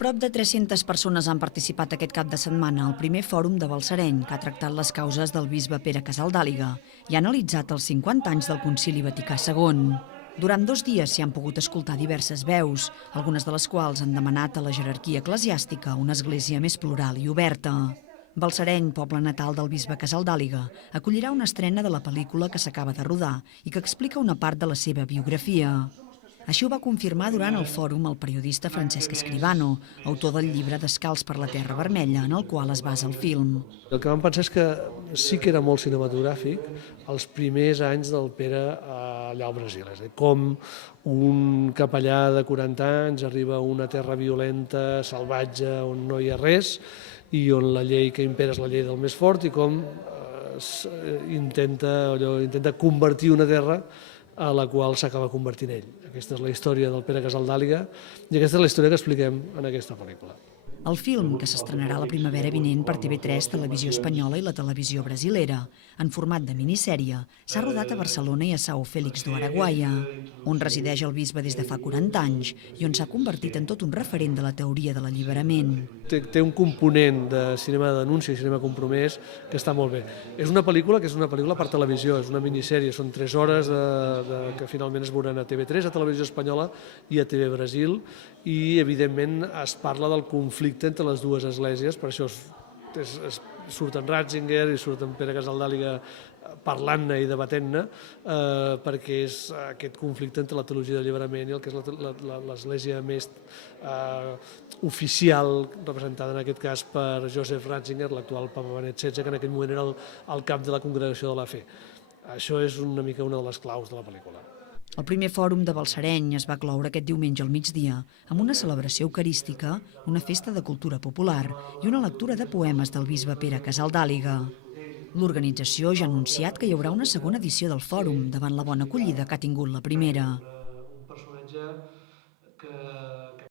Prop de 300 persones han participat aquest cap de setmana al primer fòrum de Balsareny, que ha tractat les causes del bisbe Pere Casaldàliga i ha analitzat els 50 anys del Concili Vaticà II. Durant 2 dies s'hi han pogut escoltar diverses veus, algunes de les quals han demanat a la jerarquia eclesiàstica una església més plural i oberta. Balsareny, poble natal del bisbe Casaldàliga, acollirà una estrena de la pel·lícula que s'acaba de rodar i que explica una part de la seva biografia. Així ho va confirmar durant el fòrum el periodista Francesc Escribano, autor del llibre Descalç per la Terra Vermella, en el qual es basa el film. El que vam pensar és que sí que era molt cinematogràfic els primers anys del Pere allà al Brasil. És a dir, com un capellà de 40 anys arriba a una terra violenta, salvatge, on no hi ha res, i on la llei que impera és la llei del més fort, i com intenta convertir una terra a la qual s'acaba convertint ell. Aquesta és la història del Pere Casaldàliga i aquesta és la història que expliquem en aquesta pel·lícula. El film, que s'estrenarà la primavera vinent per TV3, Televisió Espanyola i la televisió brasilera, en format de minissèrie, s'ha rodat a Barcelona i a São Félix do Araguaia, on resideix el bisbe des de fa 40 anys i on s'ha convertit en tot un referent de la teoria de l'alliberament. Té un component de cinema de denúncia i cinema compromès que està molt bé. És una pel·lícula que és una pel·lícula per televisió, és una minissèrie, són 3 hores que finalment es veuran a TV3, a Televisió Espanyola i a TV Brasil, i evidentment es parla del conflicte entre les dues esglésies, per això surt en Ratzinger i surt en Pere Casaldàliga parlant-ne i debatent-ne, perquè és aquest conflicte entre la teologia d'alliberament i el que és l'església més oficial, representada en aquest cas per Joseph Ratzinger, l'actual papa Benet XVI, que en aquell moment era el cap de la Congregació de la Fe. Això és una mica una de les claus de la pel·lícula. El primer fòrum de Balsareny es va cloure aquest diumenge al migdia amb una celebració eucarística, una festa de cultura popular i una lectura de poemes del bisbe Pere Casaldàliga. L'organització ja ha anunciat que hi haurà una segona edició del fòrum davant la bona acollida que ha tingut la primera. Un personatge